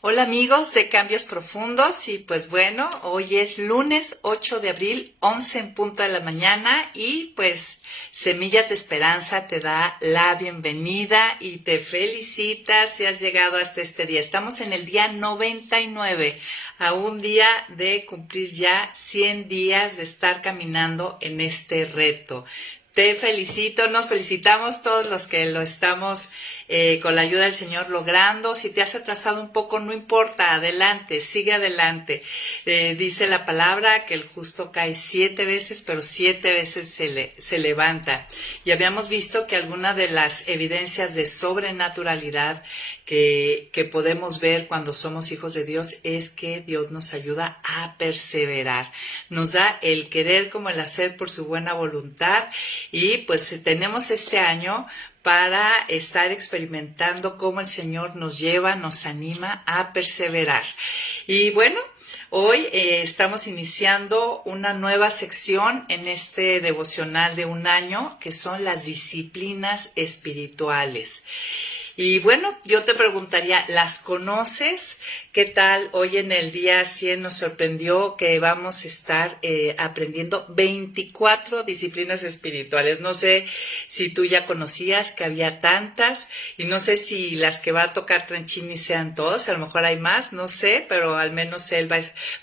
Hola amigos de Cambios Profundos y pues bueno, hoy es lunes 8 de abril, 11 en punto de la mañana y pues Semillas de Esperanza te da la bienvenida y te felicita si has llegado hasta este día. Estamos en el día 99, a un día de cumplir ya 100 días de estar caminando en este reto. Te felicito, nos felicitamos todos los que lo estamos con la ayuda del Señor logrando. Si te has atrasado un poco, no importa, adelante, sigue adelante. Dice la palabra que el justo cae 7 veces, pero 7 veces se levanta. Y habíamos visto que alguna de las evidencias de sobrenaturalidad que podemos ver cuando somos hijos de Dios es que Dios nos ayuda a perseverar. Nos da el querer como el hacer por su buena voluntad. Y pues tenemos este año para estar experimentando cómo el Señor nos lleva, nos anima a perseverar. Y bueno, hoy estamos iniciando una nueva sección en este devocional de un año, que son las disciplinas espirituales. Y bueno, yo te preguntaría, ¿las conoces? ¿Qué tal? Hoy en el día 100 nos sorprendió que vamos a estar aprendiendo 24 disciplinas espirituales. No sé si tú ya conocías que había tantas y no sé si las que va a tocar Tranchini sean todas, a lo mejor hay más, no sé, pero al menos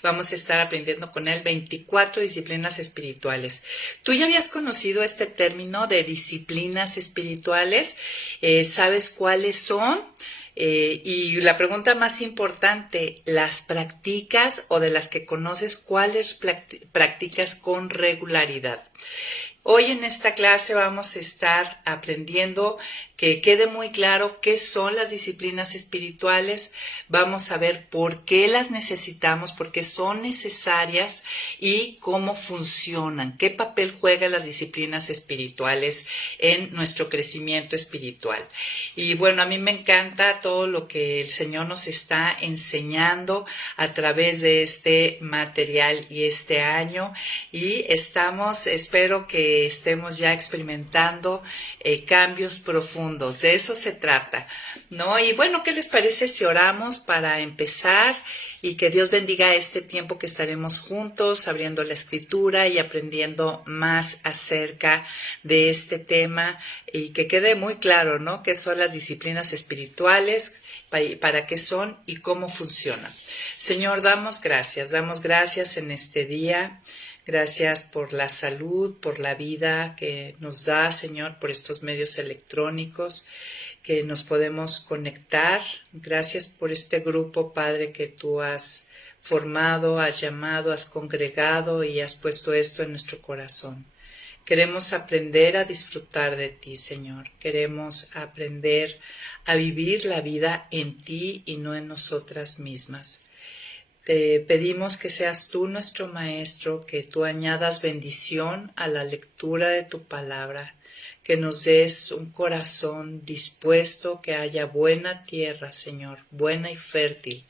vamos a estar aprendiendo con él 24 disciplinas espirituales. ¿Tú ya habías conocido este término de disciplinas espirituales? ¿Sabes cuáles son? Y la pregunta más importante, ¿las practicas o de las que conoces, cuáles practicas con regularidad? Hoy en esta clase vamos a estar aprendiendo que quede muy claro qué son las disciplinas espirituales. Vamos a ver por qué las necesitamos, por qué son necesarias y cómo funcionan, qué papel juegan las disciplinas espirituales en nuestro crecimiento espiritual. Y bueno, a mí me encanta todo lo que el Señor nos está enseñando a través de este material y este año. Y espero que estemos ya experimentando cambios profundos. De eso se trata, ¿no? Y bueno, ¿qué les parece si oramos para empezar? Y que Dios bendiga este tiempo que estaremos juntos, abriendo la escritura y aprendiendo más acerca de este tema y que quede muy claro, ¿no? ¿Qué son las disciplinas espirituales? ¿Para qué son y cómo funcionan? Señor, damos gracias en este día. Gracias por la salud, por la vida que nos da, Señor, por estos medios electrónicos que nos podemos conectar. Gracias por este grupo, Padre, que tú has formado, has llamado, has congregado y has puesto esto en nuestro corazón. Queremos aprender a disfrutar de ti, Señor. Queremos aprender a vivir la vida en ti y no en nosotras mismas. Te pedimos que seas tú nuestro Maestro, que tú añadas bendición a la lectura de tu palabra, que nos des un corazón dispuesto, que haya buena tierra, Señor, buena y fértil,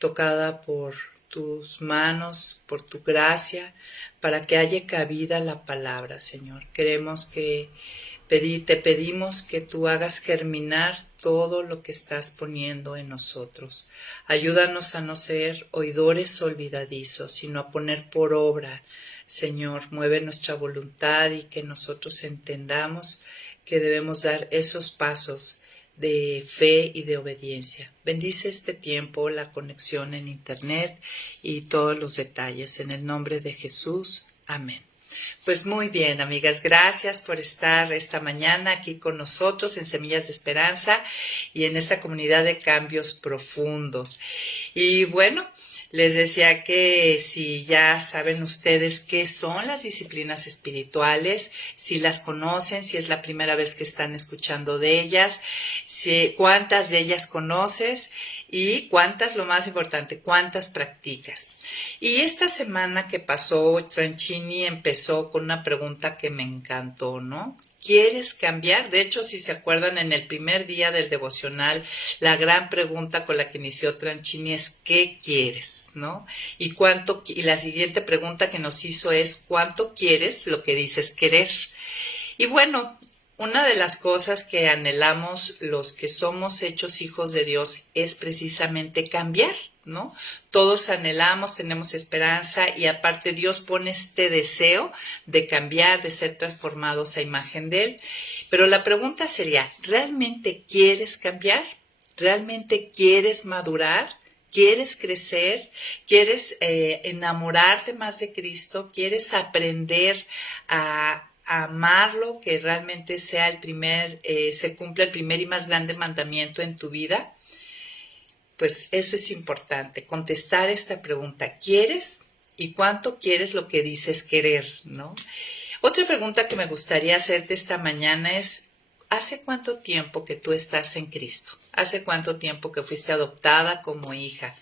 tocada por tus manos, por tu gracia, para que haya cabida la palabra, Señor. Te pedimos que tú hagas germinar todo lo que estás poniendo en nosotros. Ayúdanos a no ser oidores olvidadizos, sino a poner por obra. Señor, mueve nuestra voluntad y que nosotros entendamos que debemos dar esos pasos de fe y de obediencia. Bendice este tiempo, la conexión en internet y todos los detalles. En el nombre de Jesús. Amén. Pues muy bien, amigas, gracias por estar esta mañana aquí con nosotros en Semillas de Esperanza y en esta comunidad de cambios profundos. Y bueno, les decía que si ya saben ustedes qué son las disciplinas espirituales, si las conocen, si es la primera vez que están escuchando de ellas, cuántas de ellas conoces y cuántas, lo más importante, cuántas practicas. Y esta semana que pasó, Tranchini empezó con una pregunta que me encantó, ¿no? ¿Quieres cambiar? De hecho, si se acuerdan, en el primer día del devocional, la gran pregunta con la que inició Tranchini es ¿qué quieres? ¿No? Y la siguiente pregunta que nos hizo es ¿cuánto quieres lo que dices querer? Y bueno, una de las cosas que anhelamos los que somos hechos hijos de Dios es precisamente cambiar, ¿no? Todos anhelamos, tenemos esperanza y aparte Dios pone este deseo de cambiar, de ser transformados a imagen de Él. Pero la pregunta sería, ¿realmente quieres cambiar? ¿Realmente quieres madurar? ¿Quieres crecer? ¿Quieres enamorarte más de Cristo? ¿Quieres aprender a amarlo, que realmente sea se cumpla el primer y más grande mandamiento en tu vida? Pues eso es importante, contestar esta pregunta. ¿Quieres? ¿Y cuánto quieres lo que dices querer, no? Otra pregunta que me gustaría hacerte esta mañana es, ¿hace cuánto tiempo que tú estás en Cristo? ¿Hace cuánto tiempo que fuiste adoptada como hija?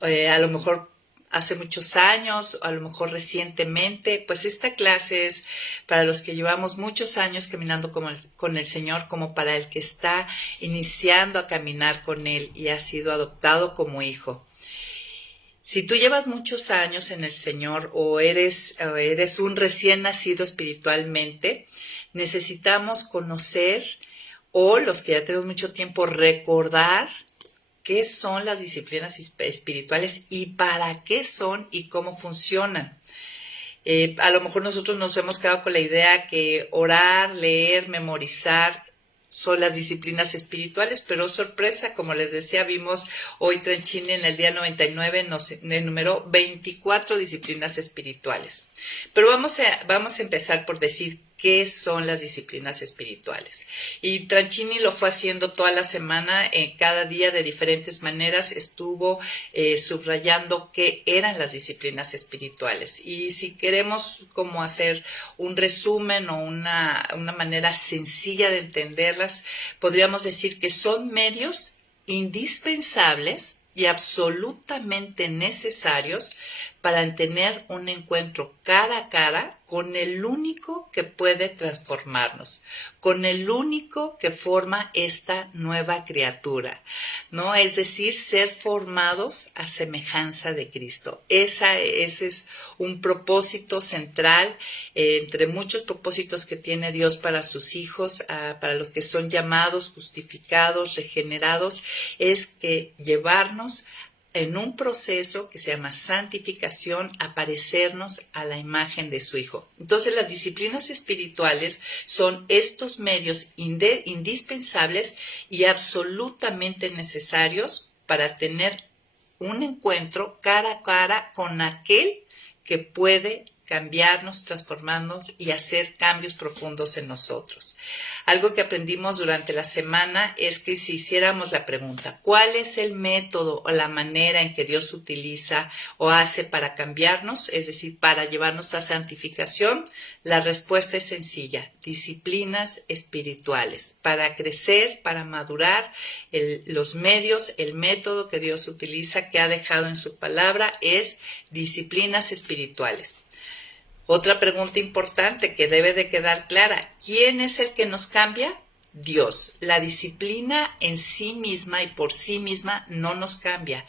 A lo mejor hace muchos años, a lo mejor recientemente, pues esta clase es para los que llevamos muchos años caminando con el Señor, como para el que está iniciando a caminar con Él y ha sido adoptado como hijo. Si tú llevas muchos años en el Señor o eres un recién nacido espiritualmente, necesitamos conocer, o los que ya tenemos mucho tiempo, recordar qué son las disciplinas espirituales y para qué son y cómo funcionan. A lo mejor nosotros nos hemos quedado con la idea que orar, leer, memorizar son las disciplinas espirituales, pero sorpresa, como les decía, vimos hoy Tranchini en el día 99 nos enumeró 24 disciplinas espirituales. Pero vamos a empezar por decir qué son las disciplinas espirituales. Y Tranchini lo fue haciendo toda la semana, cada día de diferentes maneras estuvo subrayando qué eran las disciplinas espirituales. Y si queremos como hacer un resumen o una manera sencilla de entenderlas, podríamos decir que son medios indispensables y absolutamente necesarios para tener un encuentro cara a cara con el único que puede transformarnos, con el único que forma esta nueva criatura, ¿no? Es decir, ser formados a semejanza de Cristo. Ese es un propósito central entre muchos propósitos que tiene Dios para sus hijos, para los que son llamados, justificados, regenerados, es que llevarnos en un proceso que se llama santificación, a parecernos a la imagen de su Hijo. Entonces, las disciplinas espirituales son estos medios indispensables y absolutamente necesarios para tener un encuentro cara a cara con aquel que puede cambiarnos, transformarnos y hacer cambios profundos en nosotros. Algo que aprendimos durante la semana es que si hiciéramos la pregunta, ¿cuál es el método o la manera en que Dios utiliza o hace para cambiarnos? Es decir, para llevarnos a santificación, la respuesta es sencilla, disciplinas espirituales. Para crecer, para madurar, los medios, el método que Dios utiliza, que ha dejado en su palabra, es disciplinas espirituales. Otra pregunta importante que debe de quedar clara, ¿quién es el que nos cambia? Dios. La disciplina en sí misma y por sí misma no nos cambia,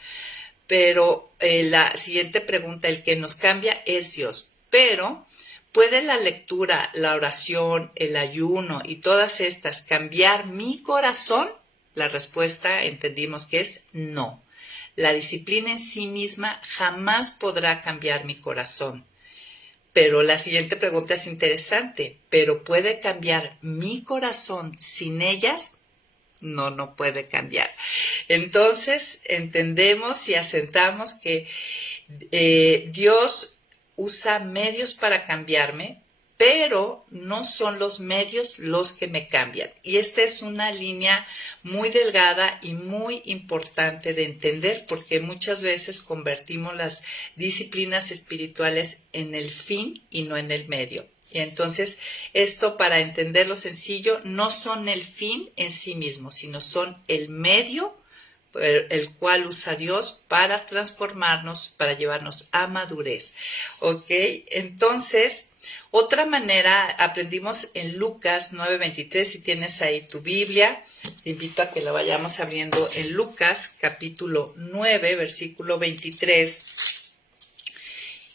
pero la siguiente pregunta, el que nos cambia es Dios. Pero, ¿puede la lectura, la oración, el ayuno y todas estas cambiar mi corazón? La respuesta entendimos que es no. La disciplina en sí misma jamás podrá cambiar mi corazón. Pero la siguiente pregunta es interesante. ¿Pero puede cambiar mi corazón sin ellas? No, no puede cambiar. Entonces entendemos y asentamos que Dios usa medios para cambiarme, pero no son los medios los que me cambian. Y esta es una línea muy delgada y muy importante de entender, porque muchas veces convertimos las disciplinas espirituales en el fin y no en el medio. Y entonces, esto, para entenderlo sencillo, no son el fin en sí mismo, sino son el medio el cual usa Dios para transformarnos, para llevarnos a madurez. ¿Ok? Entonces, otra manera, aprendimos en Lucas 9:23, si tienes ahí tu Biblia, te invito a que la vayamos abriendo en Lucas capítulo 9, versículo 23.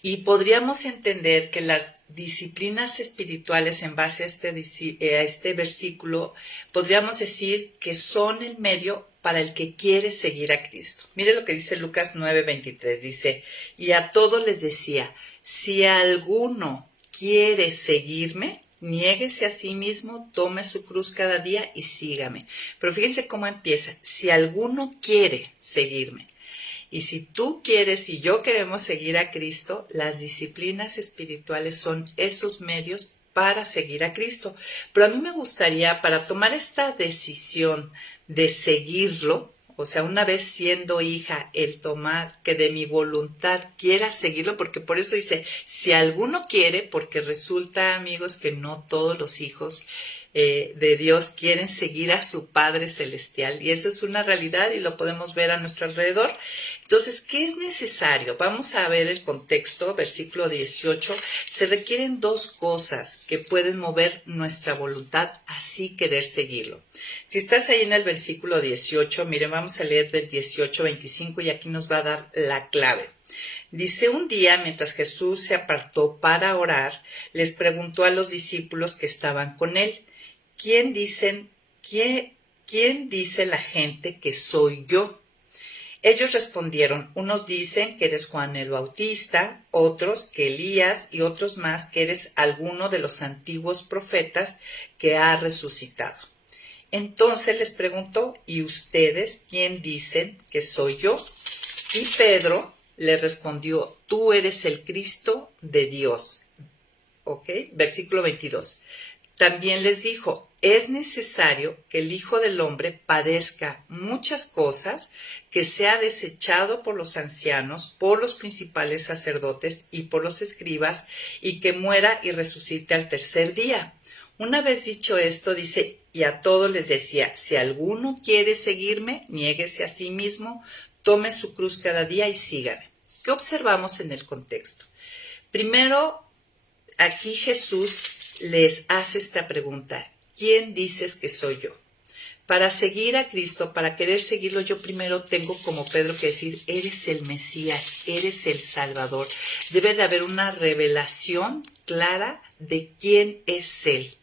Y podríamos entender que las disciplinas espirituales en base a este versículo, podríamos decir que son el medio para el que quiere seguir a Cristo. Mire lo que dice Lucas 9:23, dice, y a todos les decía, si alguno quiere seguirme, niéguese a sí mismo, tome su cruz cada día y sígame. Pero fíjense cómo empieza, si alguno quiere seguirme. Y si tú quieres y yo queremos seguir a Cristo, las disciplinas espirituales son esos medios para seguir a Cristo. Pero a mí me gustaría, para tomar esta decisión de seguirlo, o sea, una vez siendo hija, el tomar que de mi voluntad quiera seguirlo, porque por eso dice, si alguno quiere, porque resulta, amigos, que no todos los hijos de Dios quieren seguir a su Padre Celestial, y eso es una realidad y lo podemos ver a nuestro alrededor. Entonces, ¿qué es necesario? Vamos a ver el contexto, versículo 18. Se requieren dos cosas que pueden mover nuestra voluntad, así querer seguirlo. Si estás ahí en el versículo 18, miren, vamos a leer del 18-25 y aquí nos va a dar la clave. Dice, un día, mientras Jesús se apartó para orar, les preguntó a los discípulos que estaban con él, ¿quién dice la gente que soy yo? Ellos respondieron, unos dicen que eres Juan el Bautista, otros que Elías y otros más que eres alguno de los antiguos profetas que ha resucitado. Entonces les preguntó, ¿y ustedes quién dicen que soy yo? Y Pedro le respondió, tú eres el Cristo de Dios. ¿Ok? Versículo 22. También les dijo, es necesario que el Hijo del Hombre padezca muchas cosas, que sea desechado por los ancianos, por los principales sacerdotes y por los escribas, y que muera y resucite al tercer día. Una vez dicho esto, dice, y a todos les decía, si alguno quiere seguirme, niéguese a sí mismo, tome su cruz cada día y sígame. ¿Qué observamos en el contexto? Primero, aquí Jesús les hace esta pregunta, ¿quién dices que soy yo? Para seguir a Cristo, para querer seguirlo, yo primero tengo como Pedro que decir, eres el Mesías, eres el Salvador. Debe de haber una revelación clara de quién es Él.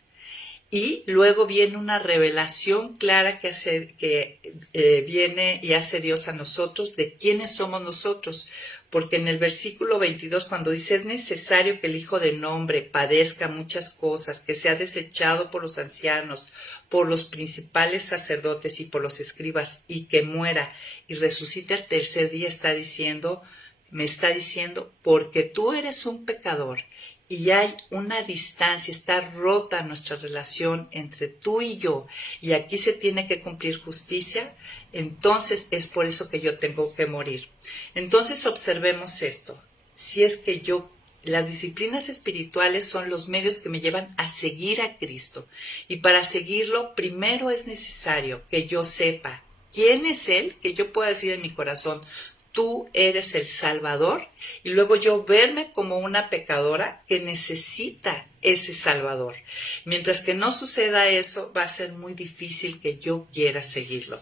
Y luego viene una revelación clara que viene y hace Dios a nosotros de quiénes somos nosotros. Porque en el versículo 22, cuando dice, es necesario que el Hijo del Hombre padezca muchas cosas, que sea desechado por los ancianos, por los principales sacerdotes y por los escribas, y que muera y resucite al tercer día, me está diciendo, porque tú eres un pecador, y hay una distancia, está rota nuestra relación entre tú y yo, y aquí se tiene que cumplir justicia, entonces es por eso que yo tengo que morir. Entonces observemos esto, si es que las disciplinas espirituales son los medios que me llevan a seguir a Cristo, y para seguirlo primero es necesario que yo sepa quién es Él, que yo pueda decir en mi corazón, tú eres el Salvador, y luego yo verme como una pecadora que necesita ese Salvador. Mientras que no suceda eso, va a ser muy difícil que yo quiera seguirlo.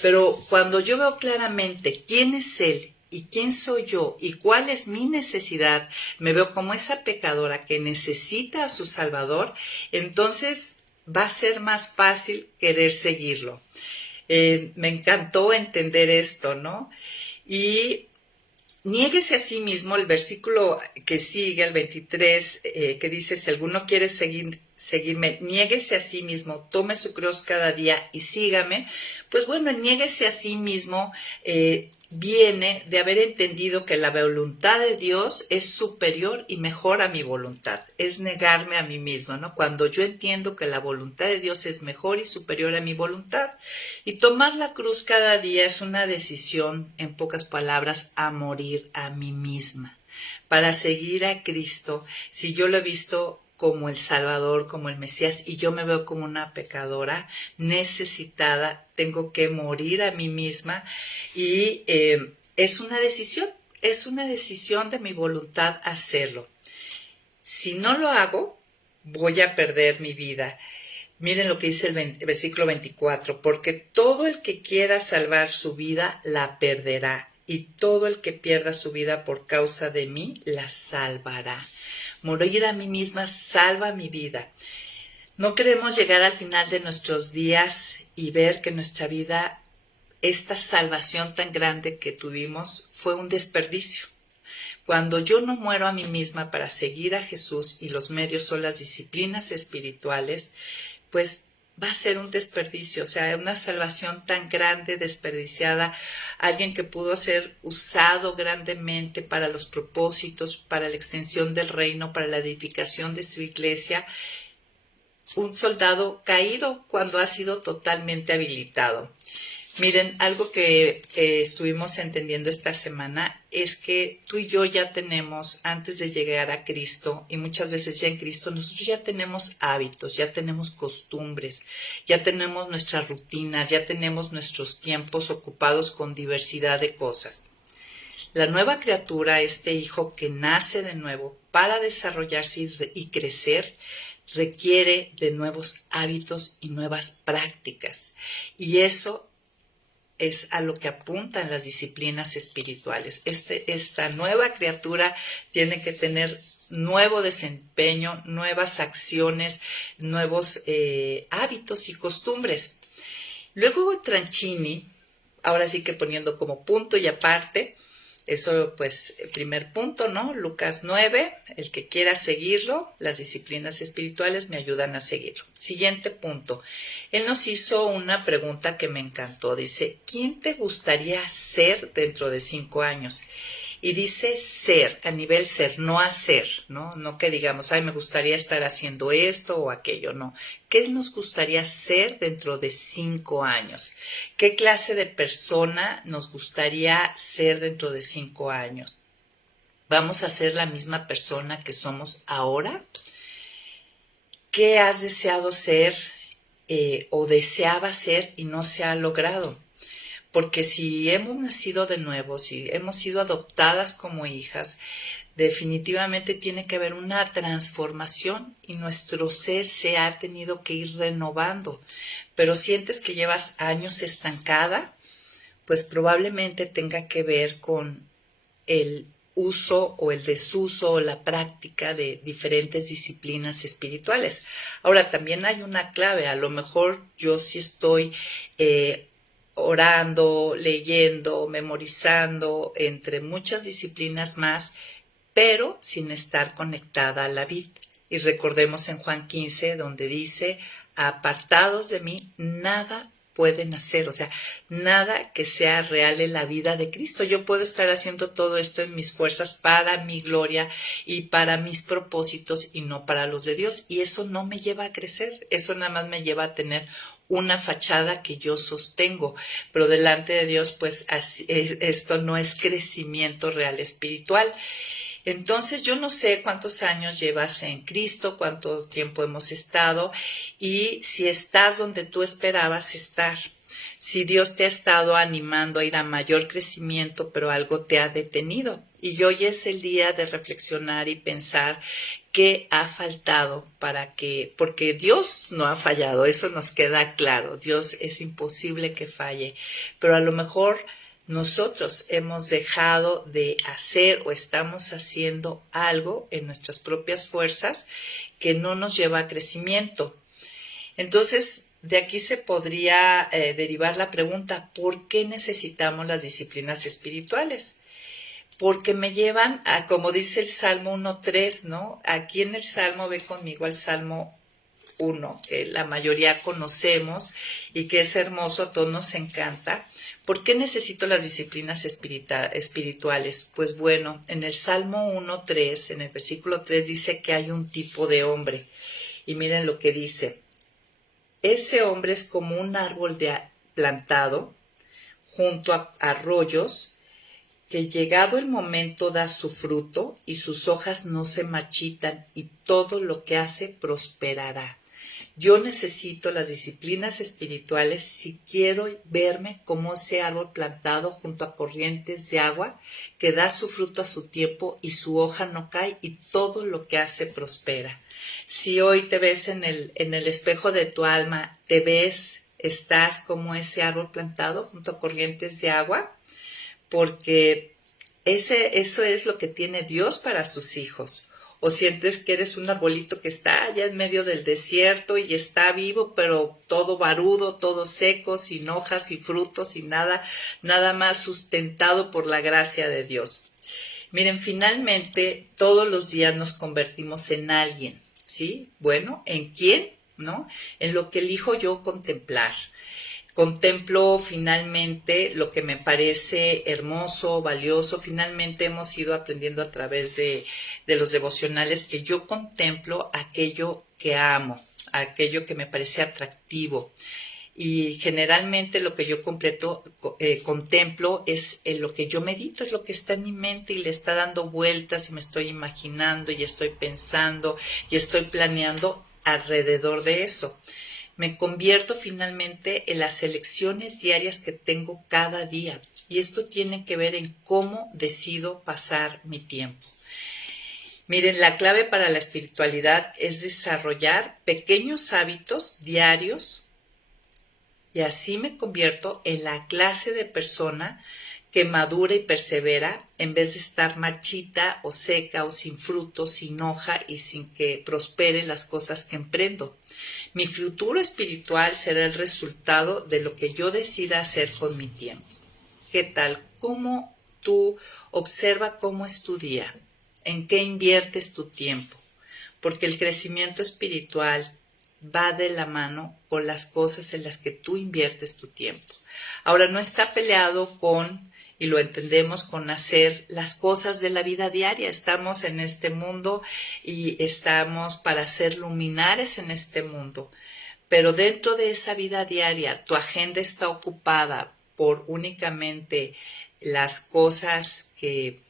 Pero cuando yo veo claramente quién es Él y quién soy yo y cuál es mi necesidad, me veo como esa pecadora que necesita a su Salvador, entonces va a ser más fácil querer seguirlo. Me encantó entender esto, ¿no? Y niéguese a sí mismo, el versículo que sigue, el 23, que dice, si alguno quiere seguirme, niéguese a sí mismo, tome su cruz cada día y sígame. Pues bueno, el niéguese a sí mismo viene de haber entendido que la voluntad de Dios es superior y mejor a mi voluntad, es negarme a mí misma, ¿no? Cuando yo entiendo que la voluntad de Dios es mejor y superior a mi voluntad. Y tomar la cruz cada día es una decisión, en pocas palabras, a morir a mí misma. Para seguir a Cristo, si yo lo he visto como el Salvador, como el Mesías, y yo me veo como una pecadora necesitada, tengo que morir a mí misma, y es una decisión de mi voluntad hacerlo. Si no lo hago, voy a perder mi vida. Miren lo que dice el versículo 24, porque todo el que quiera salvar su vida la perderá, y todo el que pierda su vida por causa de mí la salvará. Morir a mí misma salva mi vida. No queremos llegar al final de nuestros días y ver que nuestra vida, esta salvación tan grande que tuvimos, fue un desperdicio. Cuando yo no muero a mí misma para seguir a Jesús y los medios son las disciplinas espirituales, pues va a ser un desperdicio, o sea, una salvación tan grande, desperdiciada, alguien que pudo ser usado grandemente para los propósitos, para la extensión del reino, para la edificación de su iglesia, un soldado caído cuando ha sido totalmente habilitado. Miren, algo que estuvimos entendiendo esta semana es que tú y yo ya tenemos, antes de llegar a Cristo, y muchas veces ya en Cristo, nosotros ya tenemos hábitos, ya tenemos costumbres, ya tenemos nuestras rutinas, ya tenemos nuestros tiempos ocupados con diversidad de cosas. La nueva criatura, este hijo que nace de nuevo para desarrollarse y crecer, requiere de nuevos hábitos y nuevas prácticas. Y eso es a lo que apuntan las disciplinas espirituales. Esta nueva criatura tiene que tener nuevo desempeño, nuevas acciones, nuevos hábitos y costumbres. Luego Tranchini, ahora sí que poniendo como punto y aparte, eso pues, primer punto, ¿no? Lucas 9, el que quiera seguirlo, las disciplinas espirituales me ayudan a seguirlo. Siguiente punto, él nos hizo una pregunta que me encantó, dice, ¿quién te gustaría ser dentro de 5 años? Y dice ser, a nivel ser, no hacer, ¿no? No que digamos, ay, me gustaría estar haciendo esto o aquello, no. ¿Qué nos gustaría ser dentro de 5 años? ¿Qué clase de persona nos gustaría ser dentro de 5 años? ¿Vamos a ser la misma persona que somos ahora? ¿Qué has deseado ser o deseaba ser y no se ha logrado? Porque si hemos nacido de nuevo, si hemos sido adoptadas como hijas, definitivamente tiene que haber una transformación y nuestro ser se ha tenido que ir renovando. Pero sientes que llevas años estancada, pues probablemente tenga que ver con el uso o el desuso o la práctica de diferentes disciplinas espirituales. Ahora, también hay una clave, a lo mejor yo sí estoy orando, leyendo, memorizando, entre muchas disciplinas más, pero sin estar conectada a la vid. Y recordemos en Juan 15, donde dice, apartados de mí, nada pueden hacer, o sea, nada que sea real en la vida de Cristo. Yo puedo estar haciendo todo esto en mis fuerzas para mi gloria y para mis propósitos y no para los de Dios. Y eso no me lleva a crecer, eso nada más me lleva a tener una fachada que yo sostengo, pero delante de Dios, pues así, esto no es crecimiento real espiritual. Entonces yo no sé cuántos años llevas en Cristo, cuánto tiempo hemos estado y si estás donde tú esperabas estar. Si Dios te ha estado animando a ir a mayor crecimiento, pero algo te ha detenido. Y hoy es el día de reflexionar y pensar qué ha faltado porque Dios no ha fallado, eso nos queda claro. Dios es imposible que falle, pero a lo mejor nosotros hemos dejado de hacer o estamos haciendo algo en nuestras propias fuerzas que no nos lleva a crecimiento. Entonces, de aquí se podría derivar la pregunta, ¿por qué necesitamos las disciplinas espirituales? Porque me llevan a, como dice el Salmo 1.3, ¿no? Aquí en el Salmo, ve conmigo al Salmo 1, que la mayoría conocemos y que es hermoso, a todos nos encanta. ¿Por qué necesito las disciplinas espirituales? Pues bueno, en el Salmo 1.3, en el versículo 3, dice que hay un tipo de hombre. Y miren lo que dice. Ese hombre es como un árbol plantado junto a arroyos, que llegado el momento da su fruto y sus hojas no se marchitan y todo lo que hace prosperará. Yo necesito las disciplinas espirituales si quiero verme como ese árbol plantado junto a corrientes de agua que da su fruto a su tiempo y su hoja no cae y todo lo que hace prospera. Si hoy te ves en el espejo de tu alma, te ves, estás como ese árbol plantado junto a corrientes de agua, porque eso es lo que tiene Dios para sus hijos. O sientes que eres un arbolito que está allá en medio del desierto y está vivo, pero todo barudo, todo seco, sin hojas y frutos y nada, nada más sustentado por la gracia de Dios. Miren, finalmente todos los días nos convertimos en alguien, ¿sí? Bueno, ¿en quién? ¿No? En lo que elijo yo contemplar. Contemplo finalmente lo que me parece hermoso, valioso. Finalmente hemos ido aprendiendo a través de los devocionales que yo contemplo aquello que amo, aquello que me parece atractivo. Y generalmente lo que yo contemplo es lo que yo medito, es lo que está en mi mente y le está dando vueltas y me estoy imaginando y estoy pensando y estoy planeando alrededor de eso. Me convierto finalmente en las elecciones diarias que tengo cada día. Y esto tiene que ver en cómo decido pasar mi tiempo. Miren, la clave para la espiritualidad es desarrollar pequeños hábitos diarios y así me convierto en la clase de persona que madura y persevera en vez de estar marchita o seca o sin fruto, sin hoja y sin que prospere las cosas que emprendo. Mi futuro espiritual será el resultado de lo que yo decida hacer con mi tiempo. ¿Qué tal? ¿Cómo tú observa cómo es tu día? ¿En qué inviertes tu tiempo? Porque el crecimiento espiritual va de la mano con las cosas en las que tú inviertes tu tiempo. Ahora, no está peleado con, y lo entendemos, con hacer las cosas de la vida diaria. Estamos en este mundo y estamos para ser luminares en este mundo. Pero dentro de esa vida diaria, tu agenda está ocupada por únicamente las cosas que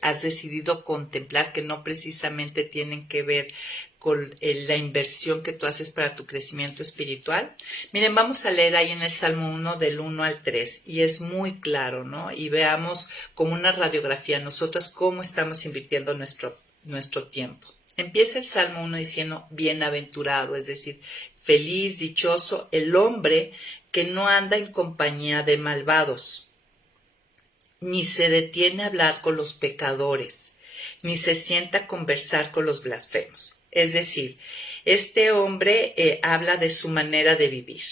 has decidido contemplar, que no precisamente tienen que ver con la inversión que tú haces para tu crecimiento espiritual. Miren, vamos a leer ahí en el Salmo 1 del 1 al 3 y es muy claro, ¿no? Y veamos como una radiografía nosotros cómo estamos invirtiendo nuestro tiempo. Empieza el Salmo 1 diciendo bienaventurado, es decir, feliz, dichoso el hombre que no anda en compañía de malvados, ni se detiene a hablar con los pecadores, ni se sienta a conversar con los blasfemos. Es decir, este hombre habla de su manera de vivir.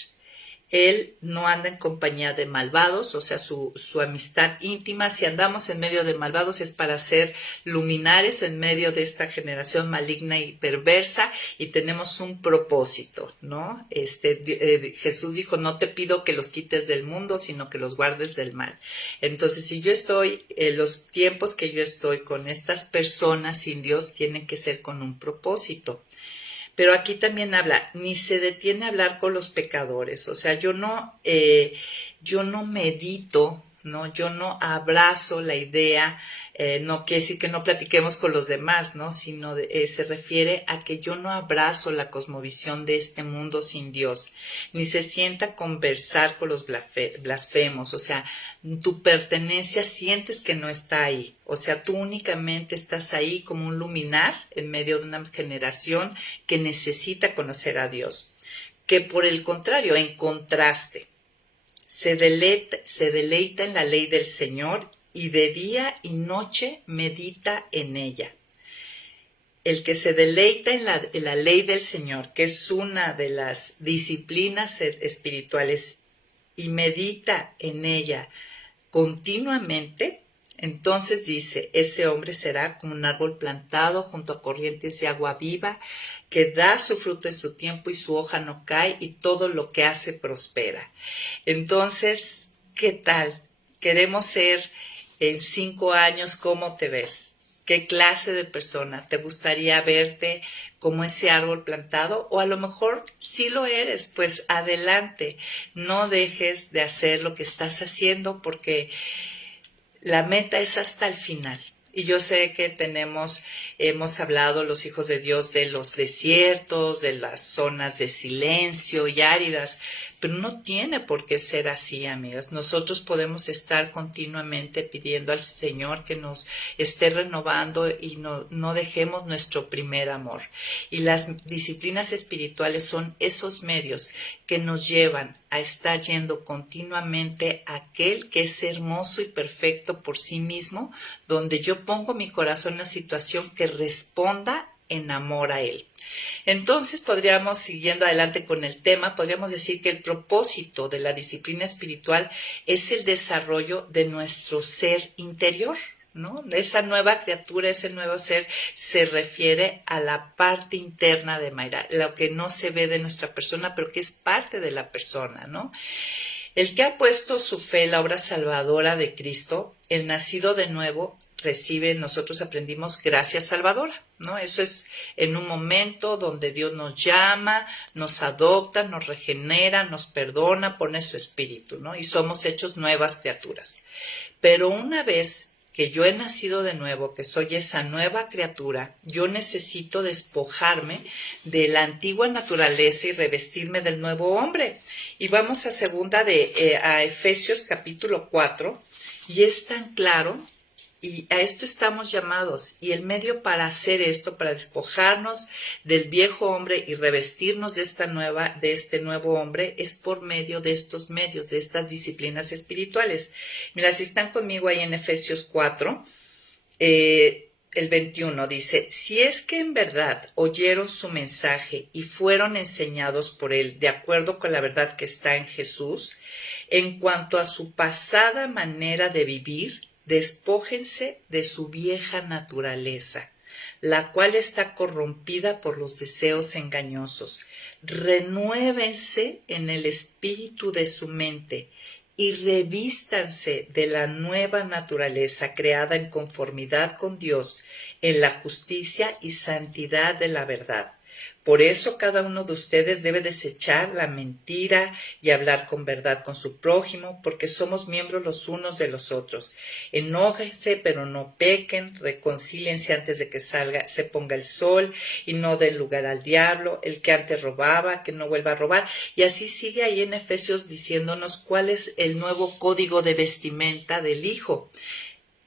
Él no anda en compañía de malvados, o sea, su amistad íntima. Si andamos en medio de malvados es para ser luminares en medio de esta generación maligna y perversa y tenemos un propósito, ¿no? Jesús dijo, no te pido que los quites del mundo, sino que los guardes del mal. Entonces, si yo estoy, los tiempos que yo estoy con estas personas sin Dios tienen que ser con un propósito. Pero aquí también habla, ni se detiene a hablar con los pecadores. O sea, yo no medito, ¿no? Yo no abrazo la idea, no quiere decir que no platiquemos con los demás, ¿no? Sino se refiere a que yo no abrazo la cosmovisión de este mundo sin Dios, ni se sienta a conversar con los blasfemos. O sea, tu pertenencia sientes que no está ahí. O sea, tú únicamente estás ahí como un luminar en medio de una generación que necesita conocer a Dios. Que por el contrario, en contraste, se deleita en la ley del Señor y de día y noche medita en ella. El que se deleita en la ley del Señor, que es una de las disciplinas espirituales, y medita en ella continuamente, entonces dice, ese hombre será como un árbol plantado junto a corrientes de agua viva, que da su fruto en su tiempo y su hoja no cae y todo lo que hace prospera. Entonces, ¿qué tal? Queremos ser en 5 años, ¿cómo te ves? ¿Qué clase de persona? ¿Te gustaría verte como ese árbol plantado? O a lo mejor sí lo eres, pues adelante. No dejes de hacer lo que estás haciendo porque la meta es hasta el final. Y yo sé que hemos hablado los hijos de Dios de los desiertos, de las zonas de silencio y áridas, Pero no tiene por qué ser así, amigas. Nosotros podemos estar continuamente pidiendo al Señor que nos esté renovando y no dejemos nuestro primer amor. Y las disciplinas espirituales son esos medios que nos llevan a estar yendo continuamente a aquel que es hermoso y perfecto por sí mismo, donde yo pongo mi corazón en una situación que responda en amor a Él. Entonces podríamos, siguiendo adelante con el tema, podríamos decir que el propósito de la disciplina espiritual es el desarrollo de nuestro ser interior, ¿no? Esa nueva criatura, ese nuevo ser, se refiere a la parte interna de Mayra, lo que no se ve de nuestra persona, pero que es parte de la persona, ¿no? El que ha puesto su fe en la obra salvadora de Cristo, el nacido de nuevo, recibe, nosotros aprendimos, gracia salvadora, ¿no? Eso es en un momento donde Dios nos llama, nos adopta, nos regenera, nos perdona, pone su espíritu, ¿no? Y somos hechos nuevas criaturas. Pero una vez que yo he nacido de nuevo, que soy esa nueva criatura, yo necesito despojarme de la antigua naturaleza y revestirme del nuevo hombre. Y vamos a a Efesios capítulo 4, y es tan claro. Y a esto estamos llamados, y el medio para hacer esto, para despojarnos del viejo hombre y revestirnos de este nuevo hombre, es por medio de estos medios, de estas disciplinas espirituales. Mira, si están conmigo ahí en Efesios 4, el 21 dice: si es que en verdad oyeron su mensaje y fueron enseñados por él de acuerdo con la verdad que está en Jesús, en cuanto a su pasada manera de vivir, despójense de su vieja naturaleza, la cual está corrompida por los deseos engañosos. Renuévense en el espíritu de su mente y revístanse de la nueva naturaleza creada en conformidad con Dios, en la justicia y santidad de la verdad. Por eso cada uno de ustedes debe desechar la mentira y hablar con verdad con su prójimo, porque somos miembros los unos de los otros. Enójense, pero no pequen, reconcíliense antes de que se ponga el sol y no den lugar al diablo. El que antes robaba, que no vuelva a robar. Y así sigue ahí en Efesios diciéndonos cuál es el nuevo código de vestimenta del Hijo.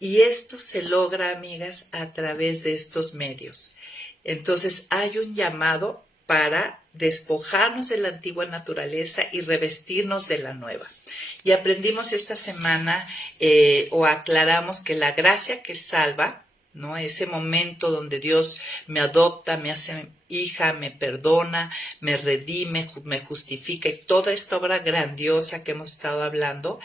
Y esto se logra, amigas, a través de estos medios. Entonces hay un llamado para despojarnos de la antigua naturaleza y revestirnos de la nueva. Y aprendimos esta semana o aclaramos que la gracia que salva, ¿no? Ese momento donde Dios me adopta, me hace hija, me perdona, me redime, me justifica, y toda esta obra grandiosa que hemos estado hablando,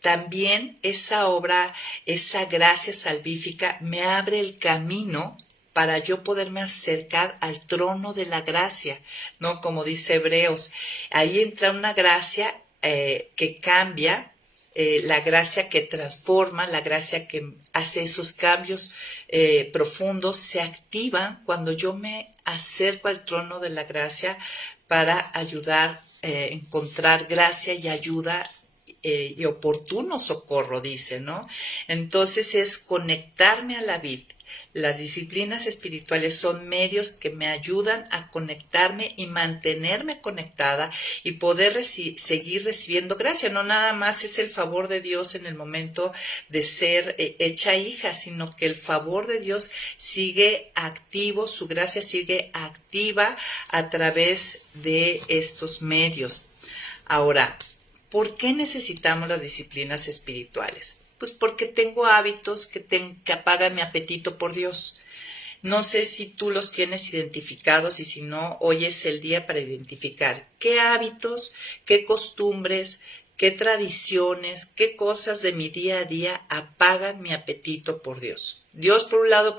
también esa obra, esa gracia salvífica me abre el camino para yo poderme acercar al trono de la gracia, ¿no? Como dice Hebreos, ahí entra una gracia que cambia, la gracia que transforma, la gracia que hace esos cambios profundos, se activan cuando yo me acerco al trono de la gracia para ayudar, encontrar gracia y ayuda y oportuno socorro, dice, ¿no? Entonces es conectarme a la vid. Las disciplinas espirituales son medios que me ayudan a conectarme y mantenerme conectada y poder seguir recibiendo gracia. No nada más es el favor de Dios en el momento de ser hecha hija, sino que el favor de Dios sigue activo, su gracia sigue activa a través de estos medios. Ahora, ¿por qué necesitamos las disciplinas espirituales? Pues porque tengo hábitos que apagan mi apetito por Dios. No sé si tú los tienes identificados, y si no, hoy es el día para identificar qué hábitos, qué costumbres, qué tradiciones, qué cosas de mi día a día apagan mi apetito por Dios. Dios, por un lado,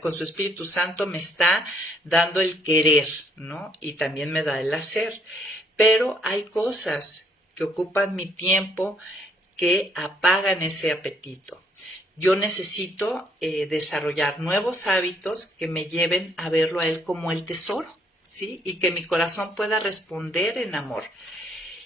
con su Espíritu Santo me está dando el querer, ¿no? Y también me da el hacer. Pero hay cosas que ocupan mi tiempo, que apagan ese apetito. Yo necesito desarrollar nuevos hábitos que me lleven a verlo a Él como el tesoro, ¿sí? Y que mi corazón pueda responder en amor.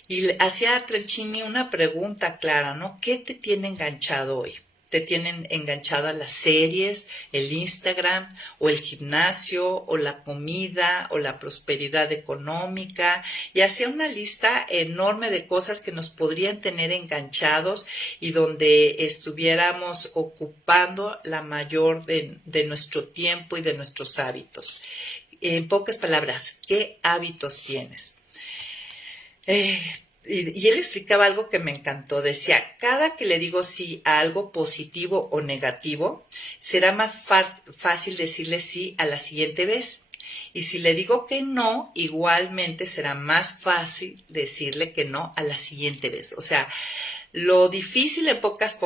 Y hacía a Tranchini una pregunta clara, ¿no? ¿Qué te tiene enganchado hoy? te tienen enganchado a las series, el Instagram o el gimnasio o la comida o la prosperidad económica, y hacía una lista enorme de cosas que nos podrían tener enganchados y donde estuviéramos ocupando la mayor de nuestro tiempo y de nuestros hábitos. En pocas palabras, ¿qué hábitos tienes? Y él explicaba algo que me encantó. Decía, cada que le digo sí a algo positivo o negativo, será más fácil decirle sí a la siguiente vez. Y si le digo que no, igualmente será más fácil decirle que no a la siguiente vez. O sea, lo difícil en pocas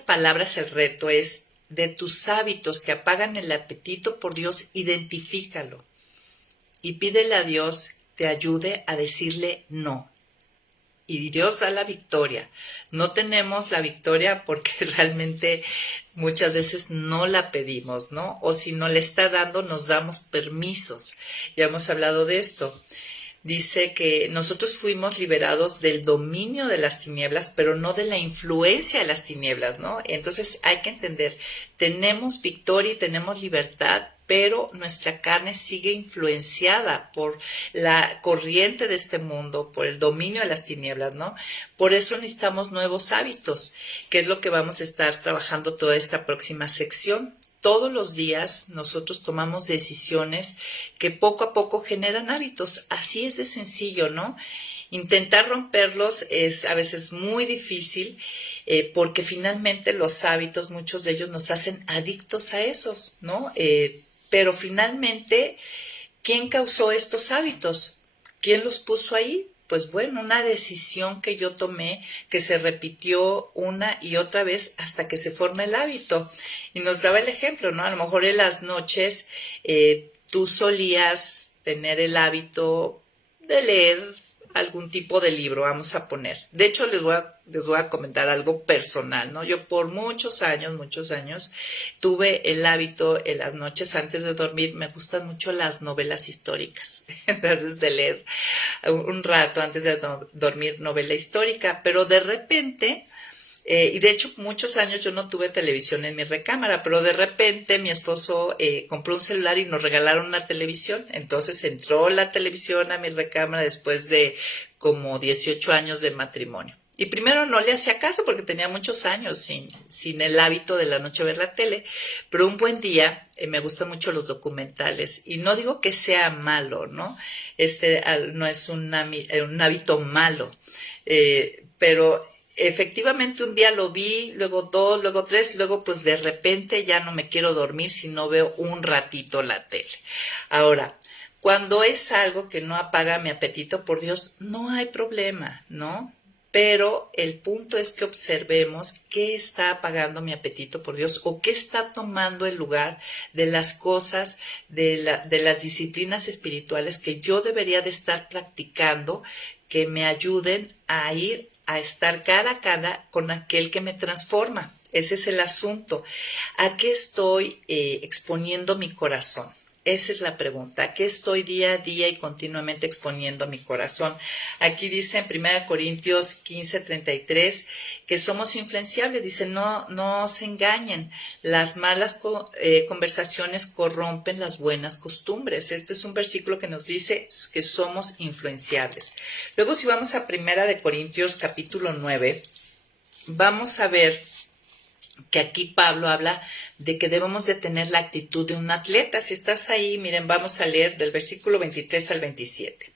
palabras, el reto es de tus hábitos que apagan el apetito, por Dios, identifícalo. Y pídele a Dios te ayude a decirle no. Y Dios da la victoria. No tenemos la victoria porque realmente muchas veces no la pedimos, ¿no? O si no le está dando, nos damos permisos. Ya hemos hablado de esto. Dice que nosotros fuimos liberados del dominio de las tinieblas, pero no de la influencia de las tinieblas, ¿no? Entonces hay que entender, tenemos victoria y tenemos libertad, pero nuestra carne sigue influenciada por la corriente de este mundo, por el dominio de las tinieblas, ¿no? Por eso necesitamos nuevos hábitos, que es lo que vamos a estar trabajando toda esta próxima sección. Todos los días nosotros tomamos decisiones que poco a poco generan hábitos. Así es de sencillo, ¿no? Intentar romperlos es a veces muy difícil porque finalmente los hábitos, muchos de ellos nos hacen adictos a esos, ¿no? Pero finalmente, ¿quién causó estos hábitos? ¿Quién los puso ahí? Pues bueno, una decisión que yo tomé que se repitió una y otra vez hasta que se forma el hábito. Y nos daba el ejemplo, ¿no? A lo mejor en las noches tú solías tener el hábito de leer algún tipo de libro, vamos a poner. De hecho, les voy a comentar algo personal, ¿no? Yo por muchos años, tuve el hábito en las noches antes de dormir, me gustan mucho las novelas históricas, entonces de leer un rato antes de dormir novela histórica, pero de repente... y de hecho muchos años yo no tuve televisión en mi recámara, pero de repente mi esposo compró un celular y nos regalaron una televisión. Entonces entró la televisión a mi recámara después de como 18 años de matrimonio. Y primero no le hacía caso porque tenía muchos años sin el hábito de la noche ver la tele, pero un buen día me gustan mucho los documentales y no digo que sea malo, ¿no? No es un hábito malo, pero efectivamente un día lo vi, luego dos, luego tres, luego pues de repente ya no me quiero dormir si no veo un ratito la tele. Ahora, cuando es algo que no apaga mi apetito, por Dios, no hay problema, ¿no? Pero el punto es que observemos qué está apagando mi apetito, por Dios, o qué está tomando el lugar de las cosas, de las disciplinas espirituales que yo debería de estar practicando, que me ayuden a ir a estar cara a cara con aquel que me transforma. Ese es el asunto. ¿A qué estoy exponiendo mi corazón? Esa es la pregunta. ¿A qué estoy día a día y continuamente exponiendo mi corazón? Aquí dice en 1 Corintios 15:33 que somos influenciables. Dice, no se engañen. Las malas conversaciones corrompen las buenas costumbres. Este es un versículo que nos dice que somos influenciables. Luego, si vamos a 1 Corintios capítulo 9, vamos a ver que aquí Pablo habla de que debemos de tener la actitud de un atleta. Si estás ahí, miren, vamos a leer del versículo 23 al 27.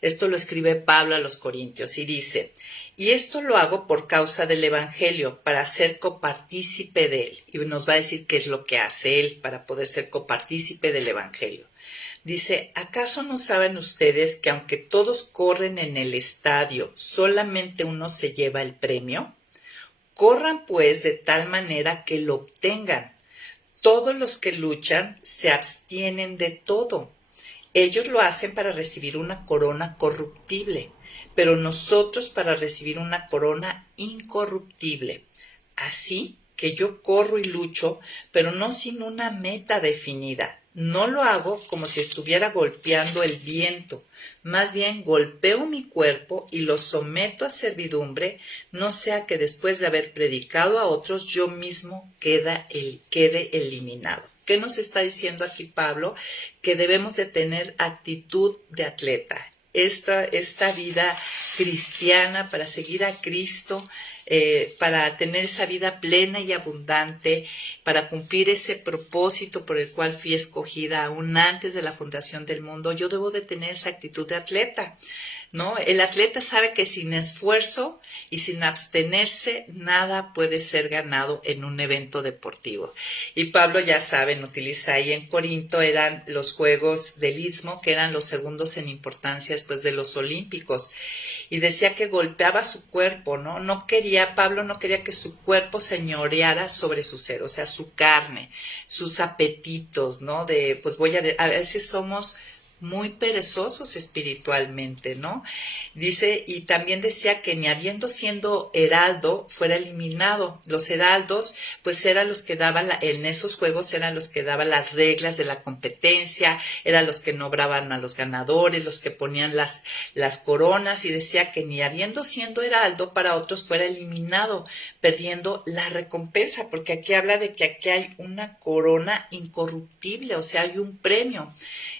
Esto lo escribe Pablo a los Corintios y dice, y esto lo hago por causa del Evangelio, para ser copartícipe de él. Y nos va a decir qué es lo que hace él para poder ser copartícipe del Evangelio. Dice, ¿acaso no saben ustedes que aunque todos corren en el estadio, solamente uno se lleva el premio? Corran pues de tal manera que lo obtengan. Todos los que luchan se abstienen de todo. Ellos lo hacen para recibir una corona corruptible, pero nosotros para recibir una corona incorruptible. Así que yo corro y lucho, pero no sin una meta definida. no lo hago como si estuviera golpeando el viento. Más bien golpeo mi cuerpo y lo someto a servidumbre, no sea que después de haber predicado a otros yo mismo quede eliminado. ¿Qué nos está diciendo aquí Pablo? Que debemos de tener actitud de atleta. Esta vida cristiana para seguir a Cristo, para tener esa vida plena y abundante, para cumplir ese propósito por el cual fui escogida aún antes de la fundación del mundo, yo debo de tener esa actitud de atleta, ¿no? El atleta sabe que sin esfuerzo y sin abstenerse nada puede ser ganado en un evento deportivo. Y Pablo, ya saben, utiliza ahí en Corinto, eran los Juegos del Istmo, que eran los segundos en importancia después de los Olímpicos. Y decía que golpeaba su cuerpo, ¿no? Pablo no quería que su cuerpo señoreara sobre su ser, o sea, su carne, sus apetitos, ¿no? A veces somos muy perezosos espiritualmente, ¿no? Dice, y también decía que ni habiendo siendo heraldo fuera eliminado. Los heraldos, pues eran los que daban, en esos juegos eran los que daban las reglas de la competencia, eran los que nombraban a los ganadores, los que ponían las coronas, y decía que ni habiendo siendo heraldo para otros fuera eliminado, perdiendo la recompensa, porque aquí habla de que aquí hay una corona incorruptible, o sea, hay un premio.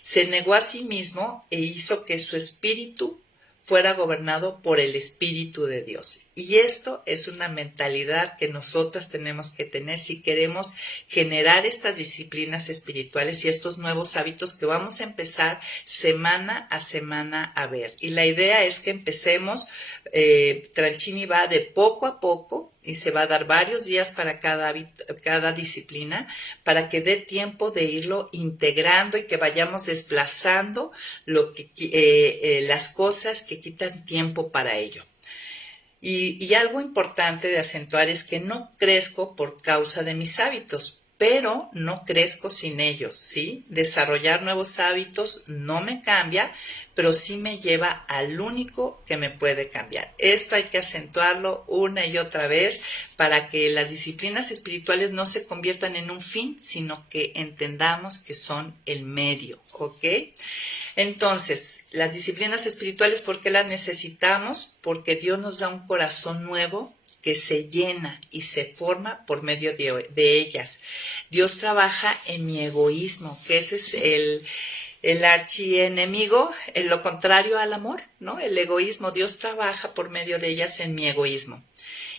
Se negó a sí mismo e hizo que su espíritu fuera gobernado por el Espíritu de Dios. Y esto es una mentalidad que nosotras tenemos que tener si queremos generar estas disciplinas espirituales y estos nuevos hábitos que vamos a empezar semana a semana a ver. Y la idea es que empecemos, Tranchini va de poco a poco, y se va a dar varios días para cada disciplina, para que dé tiempo de irlo integrando y que vayamos desplazando las cosas que quitan tiempo para ello. Y algo importante de acentuar es que no crezco por causa de mis hábitos, pero no crezco sin ellos, ¿sí? Desarrollar nuevos hábitos no me cambia, pero sí me lleva al único que me puede cambiar. Esto hay que acentuarlo una y otra vez para que las disciplinas espirituales no se conviertan en un fin, sino que entendamos que son el medio, ¿ok? Entonces, las disciplinas espirituales, ¿por qué las necesitamos? Porque Dios nos da un corazón nuevo que se llena y se forma por medio de ellas. Dios trabaja en mi egoísmo, que ese es el archienemigo, lo contrario al amor, ¿no? El egoísmo, Dios trabaja por medio de ellas en mi egoísmo.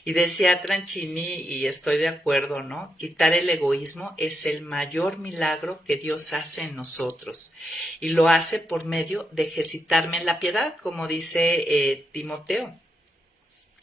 Y decía Tranchini, y estoy de acuerdo, ¿no? Quitar el egoísmo es el mayor milagro que Dios hace en nosotros. Y lo hace por medio de ejercitarme en la piedad, como dice Timoteo.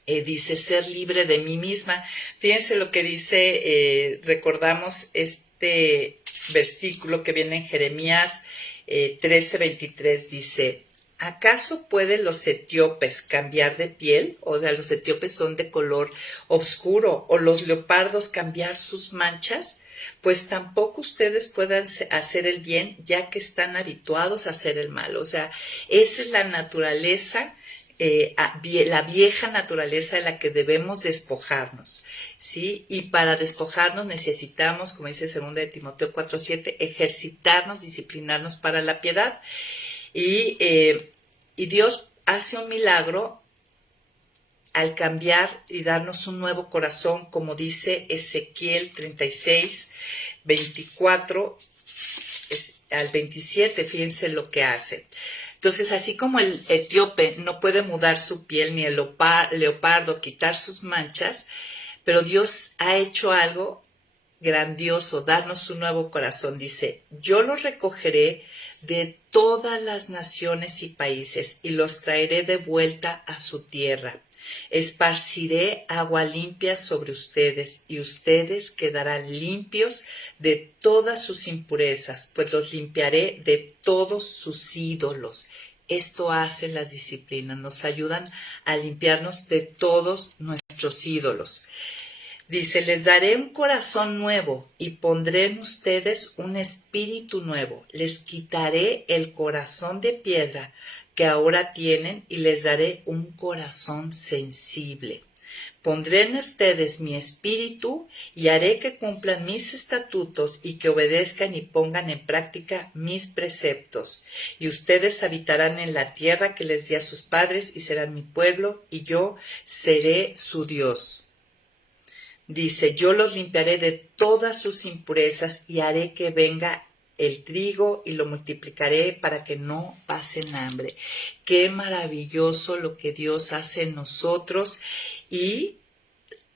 Dice ser libre de mí misma. Fíjense lo que dice, recordamos este versículo que viene en Jeremías 13:23, dice: ¿acaso pueden los etíopes cambiar de piel? O sea, los etíopes son de color oscuro. ¿O los leopardos cambiar sus manchas? Pues tampoco ustedes puedan hacer el bien, ya que están habituados a hacer el mal. O sea, esa es la naturaleza, la vieja naturaleza de la que debemos despojarnos, ¿sí? Y para despojarnos necesitamos, como dice 2 de Timoteo 4:7, ejercitarnos, disciplinarnos para la piedad. Y Dios hace un milagro al cambiar y darnos un nuevo corazón, como dice Ezequiel 36:24 al 27, fíjense lo que hace. Entonces, así como el etíope no puede mudar su piel, ni el leopardo quitar sus manchas, pero Dios ha hecho algo grandioso, darnos un nuevo corazón. Dice: yo los recogeré de todas las naciones y países y los traeré de vuelta a su tierra. Esparciré agua limpia sobre ustedes y ustedes quedarán limpios de todas sus impurezas, pues los limpiaré de todos sus ídolos. Esto hacen las disciplinas, nos ayudan a limpiarnos de todos nuestros ídolos. Dice: les daré un corazón nuevo y pondré en ustedes un espíritu nuevo. Les quitaré el corazón de piedra que ahora tienen y les daré un corazón sensible. Pondré en ustedes mi espíritu y haré que cumplan mis estatutos y que obedezcan y pongan en práctica mis preceptos. Y ustedes habitarán en la tierra que les di a sus padres y serán mi pueblo y yo seré su Dios. Dice, yo los limpiaré de todas sus impurezas y haré que venga el trigo y lo multiplicaré para que no pasen hambre. Qué maravilloso lo que Dios hace en nosotros, y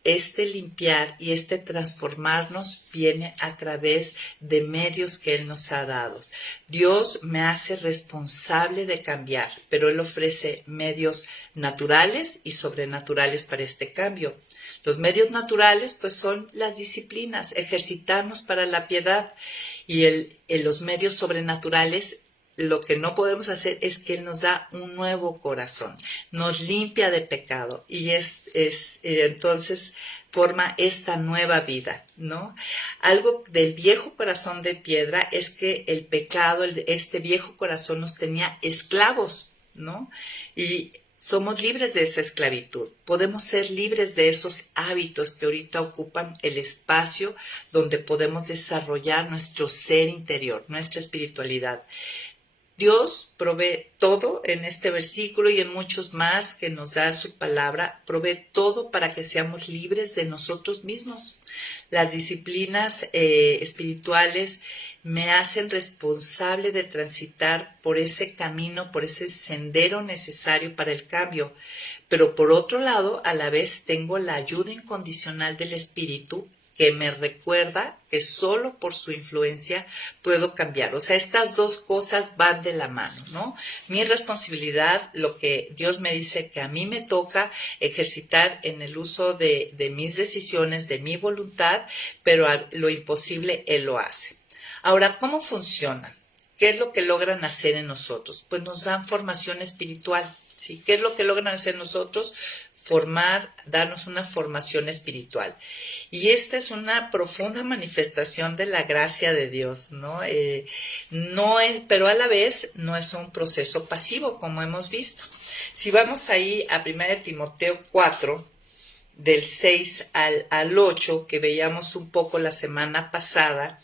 este limpiar y este transformarnos viene a través de medios que Él nos ha dado. Dios me hace responsable de cambiar, pero Él ofrece medios naturales y sobrenaturales para este cambio. Los medios naturales pues son las disciplinas, ejercitarnos para la piedad, y los medios sobrenaturales, lo que no podemos hacer es que Él nos da un nuevo corazón, nos limpia de pecado y entonces forma esta nueva vida, ¿no? Algo del viejo corazón de piedra es que el pecado, este viejo corazón nos tenía esclavos, ¿no? Y somos libres de esa esclavitud. Podemos ser libres de esos hábitos que ahorita ocupan el espacio donde podemos desarrollar nuestro ser interior, nuestra espiritualidad. Dios provee todo en este versículo y en muchos más que nos da su palabra, provee todo para que seamos libres de nosotros mismos. Las disciplinas espirituales me hacen responsable de transitar por ese camino, por ese sendero necesario para el cambio. Pero por otro lado, a la vez tengo la ayuda incondicional del Espíritu, que me recuerda que solo por su influencia puedo cambiar. O sea, estas dos cosas van de la mano, ¿no? Mi responsabilidad, lo que Dios me dice que a mí me toca ejercitar en el uso de mis decisiones, de mi voluntad, pero lo imposible Él lo hace. Ahora, ¿cómo funciona? ¿Qué es lo que logran hacer en nosotros? Pues nos dan formación espiritual, ¿sí? ¿Qué es lo que logran hacer nosotros? Darnos una formación espiritual. Y esta es una profunda manifestación de la gracia de Dios, ¿no? Pero a la vez no es un proceso pasivo, como hemos visto. Si vamos ahí a 1 Timoteo 4, del 6 al 8, que veíamos un poco la semana pasada,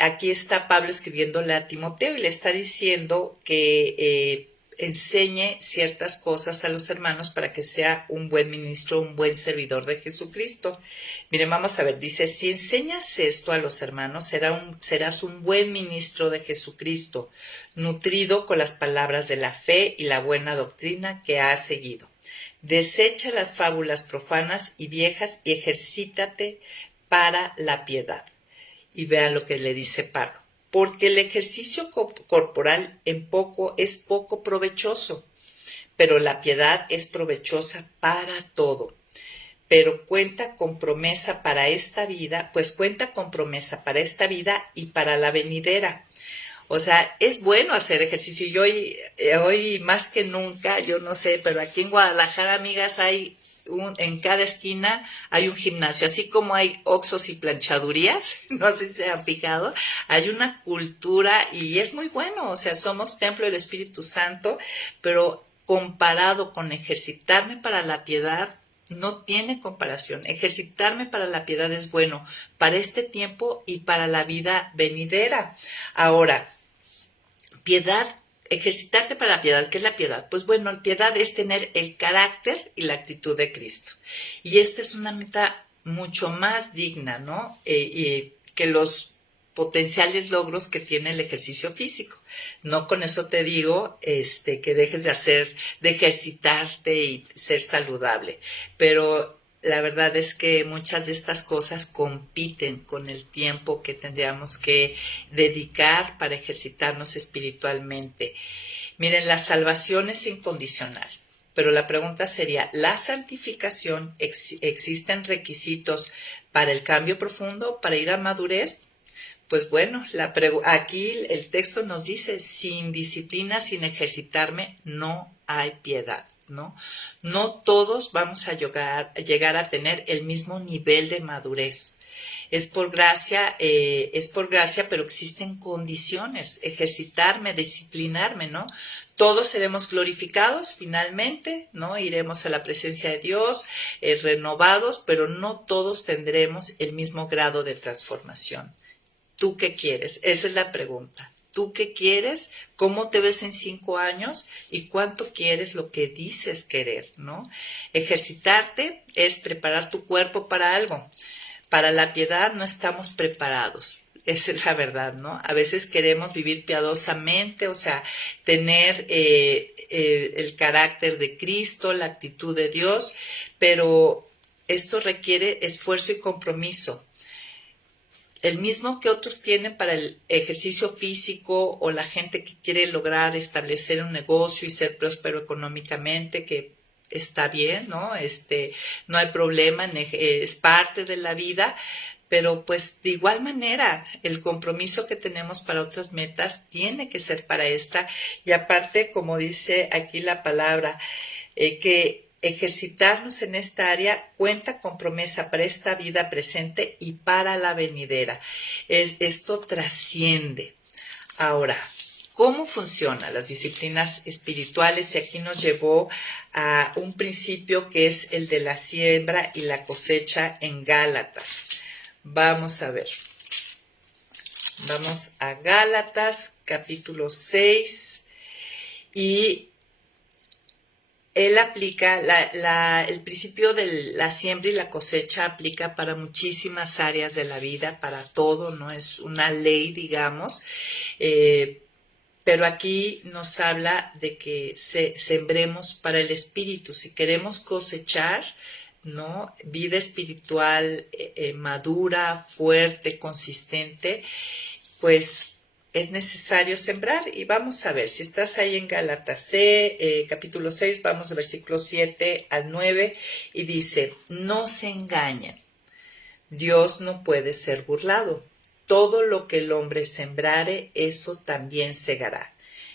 aquí está Pablo escribiéndole a Timoteo y le está diciendo que enseñe ciertas cosas a los hermanos para que sea un buen ministro, un buen servidor de Jesucristo. Miren, vamos a ver, dice, si enseñas esto a los hermanos, serás un buen ministro de Jesucristo, nutrido con las palabras de la fe y la buena doctrina que has seguido. Desecha las fábulas profanas y viejas y ejercítate para la piedad. Y vean lo que le dice Pablo. Porque el ejercicio corporal es poco provechoso, pero la piedad es provechosa para todo. Pero cuenta con promesa para esta vida, y para la venidera. O sea, es bueno hacer ejercicio. Y hoy más que nunca, yo no sé, pero aquí en Guadalajara, amigas, en cada esquina hay un gimnasio, así como hay oxxos y planchadurías, no sé si se han fijado, hay una cultura y es muy bueno, o sea, somos templo del Espíritu Santo, pero comparado con ejercitarme para la piedad, no tiene comparación. Ejercitarme para la piedad es bueno para este tiempo y para la vida venidera. Ahora, ejercitarte para la piedad. ¿Qué es la piedad? Pues bueno, la piedad es tener el carácter y la actitud de Cristo. Y esta es una meta mucho más digna, ¿no? Que los potenciales logros que tiene el ejercicio físico. No con eso te digo que dejes de ejercitarte y ser saludable, pero la verdad es que muchas de estas cosas compiten con el tiempo que tendríamos que dedicar para ejercitarnos espiritualmente. Miren, la salvación es incondicional, pero la pregunta sería, ¿la santificación existen requisitos para el cambio profundo, para ir a madurez? Pues bueno, aquí el texto nos dice, sin disciplina, sin ejercitarme, no hay piedad, ¿no? No todos vamos a llegar a tener el mismo nivel de madurez. es por gracia, pero existen condiciones, ejercitarme, disciplinarme, ¿no? Todos seremos glorificados finalmente, ¿no? Iremos a la presencia de Dios, renovados, pero no todos tendremos el mismo grado de transformación. ¿Tú qué quieres? Esa es la pregunta. ¿Tú qué quieres? ¿Cómo te ves en 5 años? ¿Y cuánto quieres lo que dices querer, ¿no? Ejercitarte es preparar tu cuerpo para algo. Para la piedad no estamos preparados. Esa es la verdad, ¿no? A veces queremos vivir piadosamente, o sea, tener el carácter de Cristo, la actitud de Dios, pero esto requiere esfuerzo y compromiso. El mismo que otros tienen para el ejercicio físico o la gente que quiere lograr establecer un negocio y ser próspero económicamente, que está bien, ¿no? No hay problema, es parte de la vida, pero pues de igual manera el compromiso que tenemos para otras metas tiene que ser para esta. Y aparte, como dice aquí la palabra, que ejercitarnos en esta área cuenta con promesa para esta vida presente y para la venidera. Esto trasciende. Ahora, ¿cómo funcionan las disciplinas espirituales? Y aquí nos llevó a un principio que es el de la siembra y la cosecha en Gálatas. Vamos a ver. Vamos a Gálatas, capítulo 6, y él aplica, el principio de la siembra y la cosecha aplica para muchísimas áreas de la vida, para todo, no es una ley, digamos, pero aquí nos habla de que sembremos para el espíritu. Si queremos cosechar, ¿no? Vida espiritual madura, fuerte, consistente, pues es necesario sembrar. Y vamos a ver, si estás ahí en Gálatas capítulo 6, vamos a versículos 7 al 9, y dice, no se engañen, Dios no puede ser burlado. Todo lo que el hombre sembrare, eso también segará.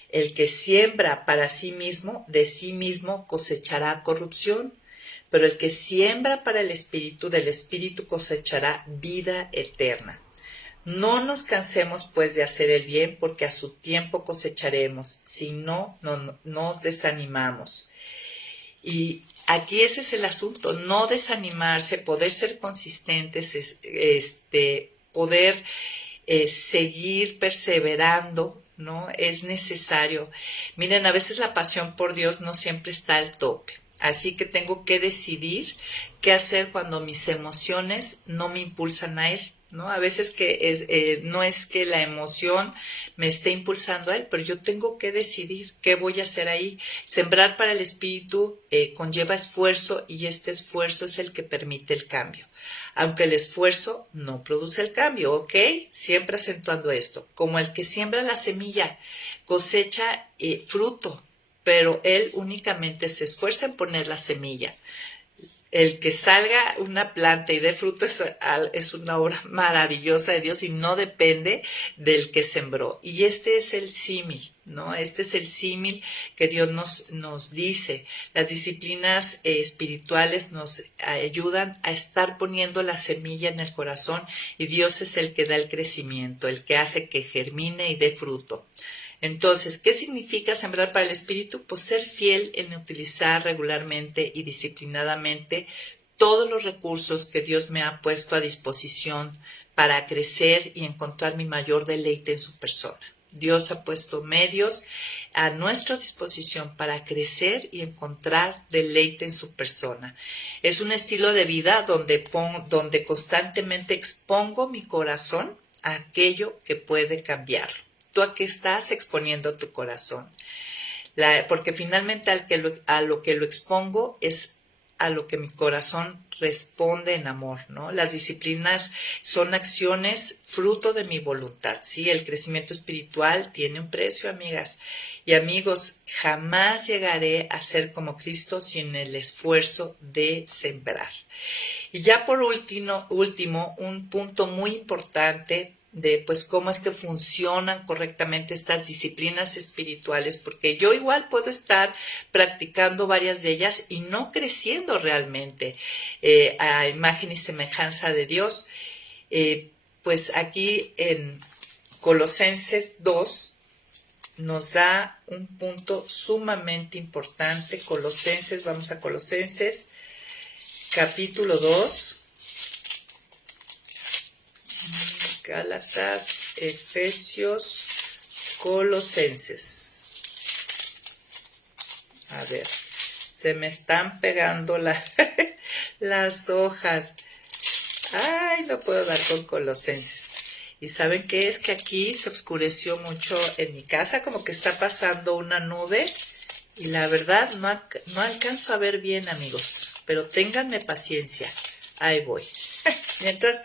El que siembra para sí mismo, de sí mismo cosechará corrupción, pero el que siembra para el Espíritu, del Espíritu cosechará vida eterna. No nos cansemos pues de hacer el bien, porque a su tiempo cosecharemos, si no, nos desanimamos. Y aquí ese es el asunto, no desanimarse, poder ser consistentes, poder seguir perseverando, ¿no? Es necesario. Miren, a veces la pasión por Dios no siempre está al tope. Así que tengo que decidir qué hacer cuando mis emociones no me impulsan a Él, ¿no? A veces que no es que la emoción me esté impulsando a Él, pero yo tengo que decidir qué voy a hacer ahí. Sembrar para el Espíritu conlleva esfuerzo, y este esfuerzo es el que permite el cambio. Aunque el esfuerzo no produce el cambio, ¿ok? Siempre acentuando esto. Como el que siembra la semilla cosecha fruto, pero él únicamente se esfuerza en poner la semilla. El que salga una planta y dé fruto es una obra maravillosa de Dios y no depende del que sembró. Y este es el símil, ¿no? Este es el símil que Dios nos dice. Las disciplinas espirituales nos ayudan a estar poniendo la semilla en el corazón, y Dios es el que da el crecimiento, el que hace que germine y dé fruto. Entonces, ¿qué significa sembrar para el Espíritu? Pues ser fiel en utilizar regularmente y disciplinadamente todos los recursos que Dios me ha puesto a disposición para crecer y encontrar mi mayor deleite en su persona. Dios ha puesto medios a nuestra disposición para crecer y encontrar deleite en su persona. Es un estilo de vida donde constantemente expongo mi corazón a aquello que puede cambiarlo. ¿Tú a qué estás exponiendo tu corazón? Porque finalmente a lo que lo expongo es a lo que mi corazón responde en amor, ¿no? Las disciplinas son acciones fruto de mi voluntad, ¿sí? El crecimiento espiritual tiene un precio, amigas y amigos. Jamás llegaré a ser como Cristo sin el esfuerzo de sembrar. Y ya por último, un punto muy importante de pues cómo es que funcionan correctamente estas disciplinas espirituales, porque yo igual puedo estar practicando varias de ellas y no creciendo realmente a imagen y semejanza de Dios. Pues aquí en Colosenses 2 nos da un punto sumamente importante. Vamos a Colosenses, capítulo 2. Gálatas, Efesios, Colosenses. A ver, se me están pegando las hojas. Ay, no puedo dar con Colosenses. ¿Y saben qué es? Que aquí se oscureció mucho en mi casa, como que está pasando una nube. Y la verdad no alcanzo a ver bien, amigos. Pero ténganme paciencia. Ahí voy. Mientras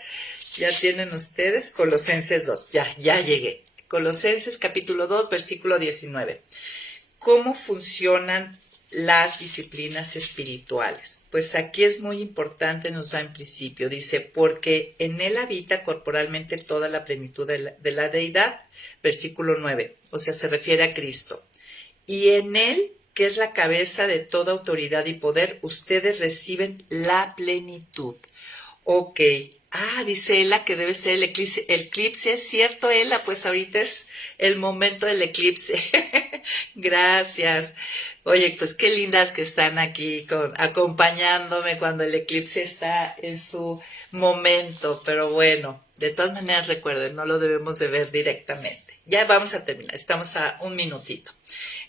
ya tienen ustedes Colosenses 2. Ya llegué. Colosenses capítulo 2, versículo 19. ¿Cómo funcionan las disciplinas espirituales? Pues aquí es muy importante, nos da en principio, dice, porque en él habita corporalmente toda la plenitud de la deidad, versículo 9, o sea, se refiere a Cristo. Y en él, que es la cabeza de toda autoridad y poder, ustedes reciben la plenitud. Ok. Dice Ela que debe ser el eclipse. ¿Es cierto, Ela? Pues ahorita es el momento del eclipse. Gracias. Oye, pues qué lindas que están aquí acompañándome cuando el eclipse está en su momento. Pero bueno, de todas maneras recuerden, no lo debemos de ver directamente. Ya vamos a terminar, estamos a un minutito.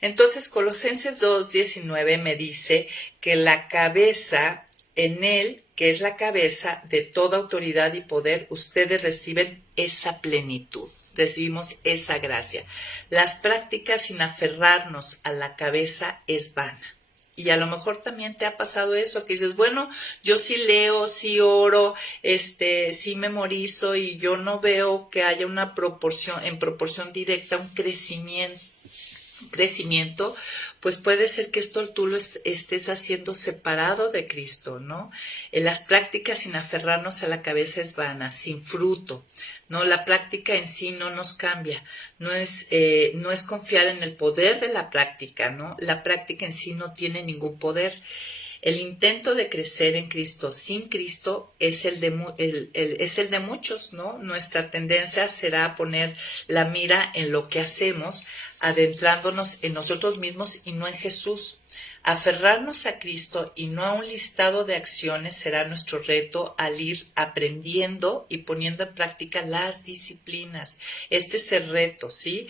Entonces, Colosenses 2:19 me dice que la cabeza en él, que es la cabeza de toda autoridad y poder, ustedes reciben esa plenitud, recibimos esa gracia. Las prácticas sin aferrarnos a la cabeza es vana. Y a lo mejor también te ha pasado eso, que dices, bueno, yo sí leo, sí oro, sí memorizo y yo no veo que haya una proporción, en proporción directa, un crecimiento, pues puede ser que esto tú lo estés haciendo separado de Cristo, ¿no? En las prácticas sin aferrarnos a la cabeza es vana, sin fruto, ¿no? La práctica en sí no nos cambia, no es confiar en el poder de la práctica, ¿no? La práctica en sí no tiene ningún poder. El intento de crecer en Cristo sin Cristo es el de muchos, ¿no? Nuestra tendencia será a poner la mira en lo que hacemos, adentrándonos en nosotros mismos y no en Jesús. Aferrarnos a Cristo y no a un listado de acciones será nuestro reto al ir aprendiendo y poniendo en práctica las disciplinas. Este es el reto, ¿sí?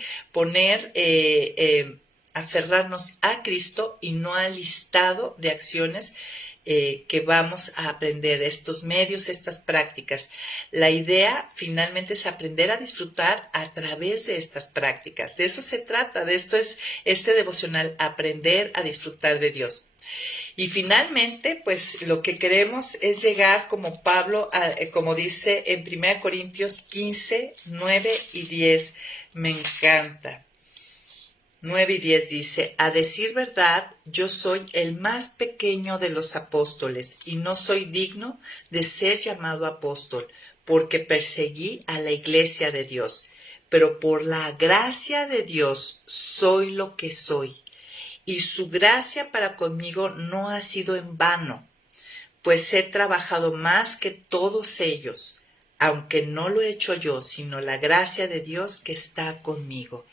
Aferrarnos a Cristo y no al listado de acciones que vamos a aprender, estos medios, estas prácticas. La idea finalmente es aprender a disfrutar a través de estas prácticas. De eso se trata, de esto es este devocional, aprender a disfrutar de Dios. Y finalmente, pues lo que queremos es llegar como Pablo, como dice en 1 Corintios 15, 9 y 10. Me encanta. 9 y 10 dice, a decir verdad, yo soy el más pequeño de los apóstoles y no soy digno de ser llamado apóstol, porque perseguí a la iglesia de Dios. Pero por la gracia de Dios soy lo que soy, y su gracia para conmigo no ha sido en vano, pues he trabajado más que todos ellos, aunque no lo he hecho yo, sino la gracia de Dios que está conmigo.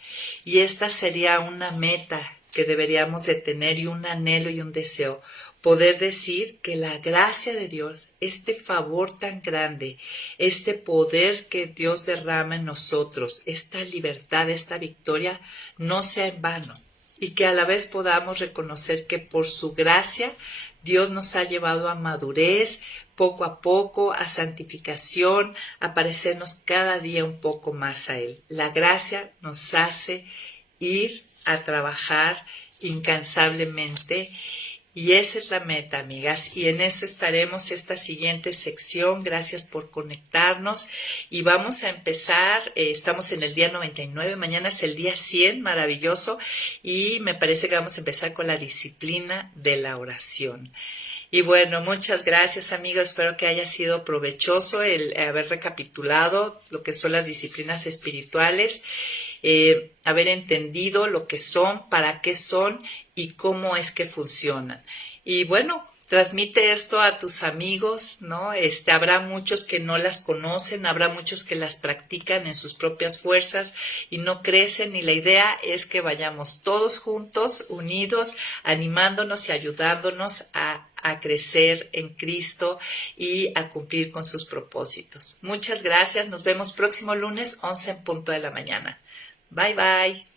Y esta sería una meta que deberíamos de tener y un anhelo y un deseo, poder decir que la gracia de Dios, este favor tan grande, este poder que Dios derrama en nosotros, esta libertad, esta victoria, no sea en vano. Y que a la vez podamos reconocer que por su gracia Dios nos ha llevado a madurez, poco a poco, a santificación, a parecernos cada día un poco más a Él. La gracia nos hace ir a trabajar incansablemente y esa es la meta, amigas, y en eso estaremos esta siguiente sección. Gracias por conectarnos y vamos a empezar, estamos en el día 99, mañana es el día 100, maravilloso, y me parece que vamos a empezar con la disciplina de la oración. Y bueno, muchas gracias, amigos. Espero que haya sido provechoso el haber recapitulado lo que son las disciplinas espirituales, haber entendido lo que son, para qué son y cómo es que funcionan. Y bueno, transmite esto a tus amigos, ¿no? Habrá muchos que no las conocen, habrá muchos que las practican en sus propias fuerzas y no crecen, y la idea es que vayamos todos juntos, unidos, animándonos y ayudándonos a crecer en Cristo y a cumplir con sus propósitos. Muchas gracias, nos vemos próximo lunes 11 en punto de la mañana. Bye bye.